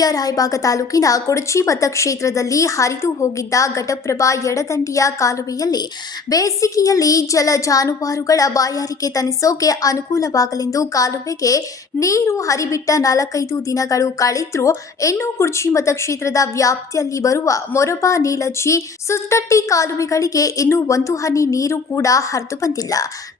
ಜಿಲ್ಲೆಯ ರಾಯಬಾಗ ತಾಲೂಕಿನ ಕುಡಚಿ ಮತಕ್ಷೇತ್ರದಲ್ಲಿ ಹರಿದು ಹೋಗಿದ್ದ ಘಟಪ್ರಭಾ ಎಡದಂಡೆಯ ಕಾಲುವೆಯಲ್ಲಿ ಬೇಸಿಗೆಯಲ್ಲಿ ಜಲ ಜಾನುವಾರುಗಳ ಬಾಯಾರಿಕೆ ತಣಿಸೋಕೆ ಅನುಕೂಲವಾಗಲೆಂದು ಕಾಲುವೆಗೆ ನೀರು ಹರಿಬಿಟ್ಟ 4-5 ದಿನಗಳು ಕಳೆದರೂ ಇನ್ನೂ ಕುಡಚಿ ಮತಕ್ಷೇತ್ರದ ವ್ಯಾಪ್ತಿಯಲ್ಲಿ ಬರುವ ಮೊರಬಾ ನೀಲಜ್ಜಿ ಸುತ್ತಟ್ಟಿ ಕಾಲುವೆಗಳಿಗೆ ಇನ್ನೂ ಒಂದು ಹನಿ ನೀರು ಕೂಡ ಹರಿದು ಬಂದಿಲ್ಲ.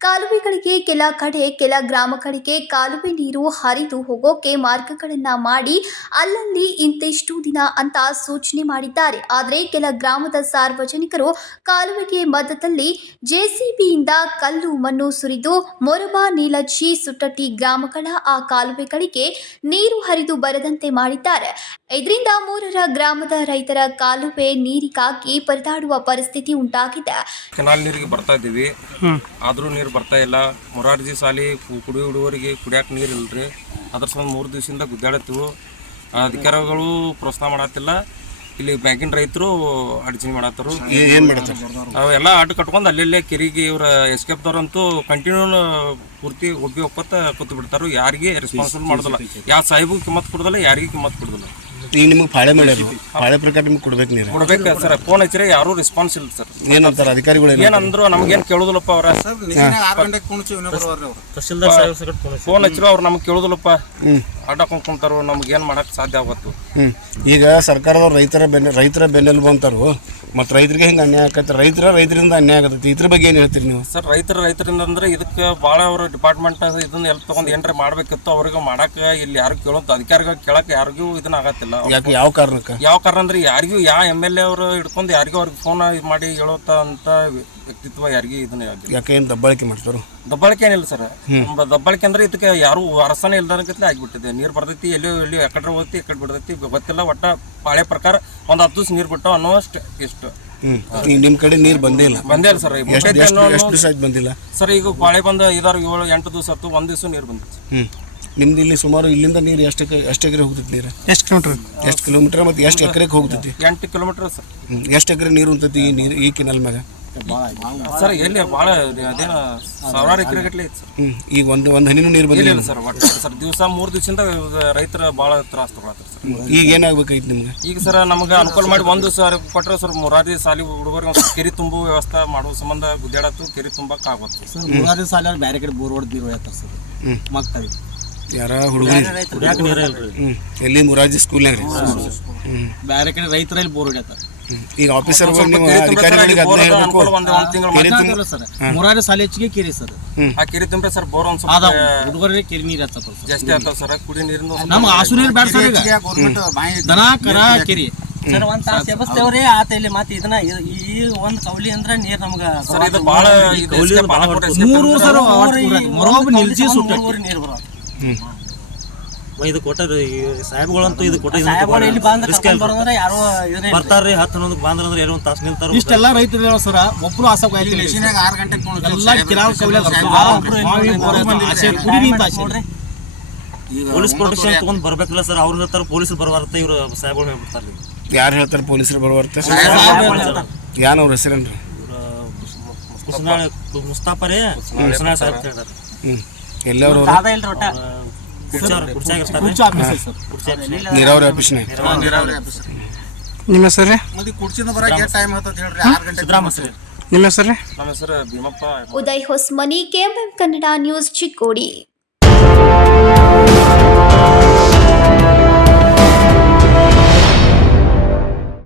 ಕಾಲುವೆಗಳಿಗೆ ಕೆಲ ಗ್ರಾಮಗಳಿಗೆ ಕಾಲುವೆ ನೀರು ಹರಿದು ಹೋಗೋಕೆ ಮಾರ್ಗಗಳನ್ನ ಮಾಡಿ ಅಲ್ಲಲ್ಲಿ ಇಂತೆಷ್ಟು ದಿನ ಅಂತ ಸೂಚನೆ ಮಾಡಿದ್ದಾರೆ. ಆದರೆ ಕೆಲ ಗ್ರಾಮದ ಸಾರ್ವಜನಿಕರು ಕಾಲುವೆಗೆ ಮಧ್ಯದಲ್ಲಿ ಜೆಸಿಬಿಯಿಂದ ಕಲ್ಲು ಮಣ್ಣು ಸುರಿದು ಮೊರಬಾ ನೀಲಜ್ಜಿ ಸುಟ್ಟಟ್ಟಿ ಗ್ರಾಮಗಳ ಆ ಕಾಲುವೆಗಳಿಗೆ ನೀರು ಹರಿದು ಬರದಂತೆ ಮಾಡಿದ್ದಾರೆ. ಇದರಿಂದ ಮೂರರ ಗ್ರಾಮದ ರೈತರ ಕಾಲುವೆ ನೀರಿಗಾಗಿ ಪರದಾಡುವ ಪರಿಸ್ಥಿತಿ ಉಂಟಾಗಿದೆ. ಕೆನಾಲ್ ನೀರಿಗೆ ಬರ್ತಾ ಇದ್ದೀವಿ, ಆದ್ರೂ ನೀರು ಬರ್ತಾ ಇಲ್ಲ. ಮೊರಾರ್ಜಿ ಸಾಲಿ ಹುಡುಗರಿಗೆ ಕುಡಿಯಾಕ ನೀರು ಇಲ್ರಿ. ಅದ್ರ ಸಂಬಂಧ 3 ದಿವಸದಿಂದ ಗುದ್ದಾಡತ್ತೀವಿ. ಅಧಿಕಾರಿಗಳು ಪ್ರೋತ್ಸಾಹ ಮಾಡತ್ತಿಲ್ಲ. ಇಲ್ಲಿ ಬ್ಯಾಂಕಿನ ರೈತರು ಅಡಚಣೆ ಮಾಡತ್ತಾರು. ಏನ್ ಮಾಡತ್ತಾರ? ಅವೆಲ್ಲ ಅಡ್ಡ ಕಟ್ಕೊಂಡು ಅಲ್ಲೆಲ್ಲೇ ಕೆರಿಗೆ ಇವ್ರ ಎಸ್ಕೇಪ್ದವ್ರಂತೂ ಕಂಟಿನ್ಯೂ ಪೂರ್ತಿ ಒಬ್ಬಿ ಒಪ್ಪತ್ತ ಕೂತು ಬಿಡ್ತಾರು. ಯಾರಿಗೆ ರೆಸ್ಪಾನ್ಸಿಬಲ್ ಮಾಡೋದಿಲ್ಲ. ಯಾವ ಸಾಹಿಬು ಕಿಮ್ಮತ್ ಕೊಡೋದಿಲ್ಲ, ಯಾರಿಗೆ ಕಿಮ್ಮತ್ ಕೊಡೋದಿಲ್ಲ. ಈಗ ನಿಮ್ಗೆ ಪಾಳೆ ಮಾಡ್ಯಾರ, ಪಾಳೆ ಪ್ರಕಾರ ನಿಮ್ಗೆ ಕೊಡ್ಬೇಕು ನೀರು. ಕೊಡ್ಬೇಕು ಸರ್. ಫೋನ್ ಹಚ್ಚಿರ ಯಾರು ರೆಸ್ಪಾನ್ಸ್ ಇಲ್ಲ ಸರ್. ಏನಂತಾರ ಅಧಿಕಾರಿಗಳು? ಏನಂದ್ರು ನಮ್ಗೇನು ಕೇಳೋದಿಲ್ಲಪ್ಪ. ಅವ್ರ ಫೋನ್ ಹಚ್ಚಿರೋ ಅವ್ರು ನಮ್ಗೆ ಕೇಳೋದಿಲ್ಲಪ್ಪ. ಅಡ್ಡಾಕೊಂಡ್ ಕುಂತಾರು. ನಮ್ಗೇನು ಮಾಡಕ್ ಸಾಧ್ಯ ಆಗುತ್ತು. ಈಗ ಸರ್ಕಾರದವ್ರು ರೈತರ ಬೆನ್ನೆಲುಬು ಅಂತಾರು. ಮತ್ತು ರೈತರಿಗೆ ಹೆಂಗೆ ಅನ್ಯಾಯ ಆಕತ್ತೆ? ರೈತರಿಂದ ಅನ್ಯಾಯ ಆಗತ್ತೆ. ಇದ್ರ ಬಗ್ಗೆ ಏನು ಹೇಳ್ತೀರಿ ನೀವು? ಸರ್, ರೈತರಿಂದ ಅಂದ್ರೆ ಇದಕ್ಕೆ ಭಾಳ ಅವರು ಡಿಪಾರ್ಟ್ಮೆಂಟ್ ಇದನ್ನ ಎಲ್ಲ ತಗೊಂಡು ಏನಾರ ಮಾಡ್ಬೇಕಿತ್ತು. ಅವ್ರಿಗೆ ಮಾಡಕ್ಕೆ ಇಲ್ಲಿ ಯಾರು ಕೇಳೋದು ಅಧಿಕಾರಿಗಳು ಕೇಳಕ್ಕೆ ಯಾರಿಗೂ ಇದನ್ನ ಆಗತ್ತಿಲ್ಲ. ಯಾಕೆ? ಯಾವ ಕಾರಣಕ್ಕೆ? ಯಾವ ಕಾರಣ ಅಂದ್ರೆ ಯಾರಿಗೂ ಯಾವ MLA ಅವರು ಹಿಡ್ಕೊಂಡು ಯಾರಿಗೂ ಅವ್ರಿಗೆ ಫೋನ್ ಮಾಡಿ ಹೇಳೋತ ಅಂತ ವ್ಯಕ್ತಿತ್ವ ಯಾರಿಗೂ ಇದನ್ನ ಯಾಕೆ ಏನು ದಬ್ಬಾಳಿಕೆ ಮಾಡ್ತಾರೋ? ದಬ್ಬಾಳಿಕೆ ಏನಿಲ್ಲ ಸರ್. ದಬ್ಬಾಳಿಕೆ ಅಂದ್ರೆ ಇದಕ್ಕೆ ಯಾರು ವಾರಸನೇ ಇಲ್ದಾನಕತ್ಲೆ ಆಗಿಬಿಟ್ಟಿದೆ. ನೀರು ಬರ್ತೈತಿ, ಎಲ್ಲಿ ಎಕಡೆ ಹೋಗ್ತಿ ಎಕಡೆ ಬಿಡ್ತೈತಿ ಗೊತ್ತಿಲ್ಲ. ಒಟ್ಟ ಪಾಳೆ ಪ್ರಕಾರ ಒಂದು 10 ದಿವಸ ನೀರು ಬಿಟ್ಟು ಅನ್ನೋಷ್ಟು ಇಷ್ಟು. ನಿಮ್ ಕಡೆ ನೀರು ಬಂದೇ ಇಲ್ಲ? ಬಂದೇ ಇಲ್ಲ ಸರ್. ಎಷ್ಟು ದಿವಸ ಆಯ್ತು ಬಂದಿಲ್ಲ ಸರ್? ಈಗ ಪಾಳೆ ಬಂದ 7-8 ದಿವಸ ಆಯ್ತು. 1 ದಿವಸ ನೀರು ಬಂದಿತ್ತು. ನಿಮ್ದು ಇಲ್ಲಿ ಸುಮಾರು ಇಲ್ಲಿಂದ ನೀರು ಎಷ್ಟು ಎಕರೆ ಹೋಗ್ತೈತಿ? ನೀರು ಎಷ್ಟು ಕಿಲೋಮೀಟರ್ ಮತ್ತು ಎಷ್ಟು ಎಕರೆಗೆ ಹೋಗ್ತೈತಿ? 8 ಕಿಲೋಮೀಟರ್ ಸರ್. ಎಷ್ಟು ಎಕರೆ ನೀರು ಉಂತೈತಿ ಈ ನೀರು ಈ ಕೆನಾಲ್ ಮ್ಯಾಗ? ಸರ್ ಎಲ್ಲಿ ಭಾಳ ಅದೇನು ಸಾವಿರಾರು ಎಕರೆ ಗಟ್ಟಲೆ ಐತೆ ಸರ್. ಈಗ ಒಂದು ಹನಿನೂ ನೀರು ಬಂದಿಲ್ಲ ಸರ್. ಒಟ್ಟು ಸರ್ ದಿವಸ 3 ದಿವಸದಿಂದ ರೈತರ ಭಾಳ ತ್ರಾಸ ತಗೊಳತ್ತಾರ ಸರ್. ಈಗ ಏನಾಗಬೇಕೈತಿ ನಿಮ್ಗೆ? ಈಗ ಸರ್ ನಮ್ಗೆ ಅನುಕೂಲ ಮಾಡಿ 1 ದಿವಸ ಕೊಟ್ಟರೆ ಸರ್ ಮೊರಾರ್ಜಿ ಸಾಲಿ ಹುಡುಗರಿಗೆ ಒಂದು ಕೆರೆ ತುಂಬುವ ವ್ಯವಸ್ಥೆ ಮಾಡುವ ಸಂಬಂಧ ಗುದ್ದಾಡತ್ತು. ಕೆರೆ ತುಂಬಕ್ಕೆ ಆಗುತ್ತೆ ಸರ್. ಮೊರಾರ್ಜಿ ಸಾಲಿ ಬೇರೆ ಕಡೆ ಬೋರ್ ಹೊಡೆದು ನೀರು ಹೋಗ್ತಾರೆ ಸರ್ ಮಕ್ಕಳಿಗೆ. ಯಾರ ಹುಡುಗರು ಎಲ್ಲಿ? ಮೊರಾರ್ಜಿ ಸ್ಕೂಲ್ನಾಗ ರೀ? ಬೇರೆ ಕಡೆ ರೈತರಲ್ಲಿ ಬೋರ್ ಹೊಡ್ಯಾತಾರೆ. ಈಗ ಆಫೀಸರ್ ಅಧಿಕಾರಿಗಳಿಗೆ ಮೊರಾರ್ಜಿ ಸಾಲಿ ಹೆಚ್ಚಿಗೆ ಕೆರೆ ಸರ್. ಆ ಕೆರೆ ತುಂಬ್ರೆ ಸರ್ ಬೋರ್ ಒಂದು ಹುಡುಗರಿಗೆ ಕೆರೆ ನೀರು ಹತ್ತಪ್ಪ ಜಾಸ್ತಿ ಆಗ್ತಾವ ಸರ್. ಕುಡಿ ನೀರಿಂದ ನಮ್ಗೆ ಆಸು ನೀರು ಬೇಡ ಸರ್. ದನ ಕರ ಕೆರೆ ಸರ್ ಒಂದ್ ತಾಸು ಎಬಸ್ತೇವ್ರಿ ಆತ ಇಲ್ಲಿ ಮತ್ತೆ ಇದನ್ನ ಈ ಒಂದ್ ಕೌಲಿ ಅಂದ್ರ ನೀರ್ ನಮ್ಗ ಸರ್ ಇದು ಭಾಳ ಮೂರು ಸರ್ ಮೊರಬ್ ನಿಲ್ಸಿ ಸುಟ್ಟ ನೀರ್ ಬರೋದು. ಇದು ಕೊಟ್ಟ ಸಾಹೇಬ್ಗಳಂತೂ ಇದು ಕೊಟ್ಟ ಇಲ್ಲಿ ಬಂದ್ರೆ ಯಾರು ಬರ್ತಾರ್ರಿ 10-11 ಬಂದ್ರಂದ್ರೆ ಏನೋ ಒಂದು ತಾಸು ನಿಲ್ತಾರ. ಇಷ್ಟೆಲ್ಲ ರೈತರು ಸರ್. ಒಬ್ರು ಆಸೆ 6 ಗಂಟೆಗೆ ಪೊಲೀಸ್ ಪ್ರೊಟೆಕ್ಷನ್ ತಗೊಂಡ್ ಬರ್ಬೇಕಲ್ಲ ಸರ್. ಅವ್ರ ಹೇಳ್ತಾರ ಪೊಲೀಸರು ಬರಬಾರ್ತ. ಇವ್ರು ಸಾಹೇಬ್ಗಳು ಹೇಳ್ಬಿಡ್ತಾರ್ರಿ. ಯಾರು ಹೇಳ್ತಾರೆ ಪೊಲೀಸರು ಬರಬಾರ್ತ? ಯಾನ್ ಅವ್ರ ಹೆಸರೇನ್ರಿ? ಮುಸ್ತಾಫರೇ ಸಾಹೇಬ್ ಹೇಳ್ತಾರೆ. ಎಲ್ಲರೂ ನೀರಾವರಿ ಆಫೀಸ್ನಾಗ. ನಿಮ್ಮ ಹೆಸರು? ನಿಮ್ಮ ಹೆಸರು? ನಮ್ಮ ಹೆಸರು ಭೀಮಪ್ಪ. Uday Hosmani, KMM Kannada news, Chikkodi.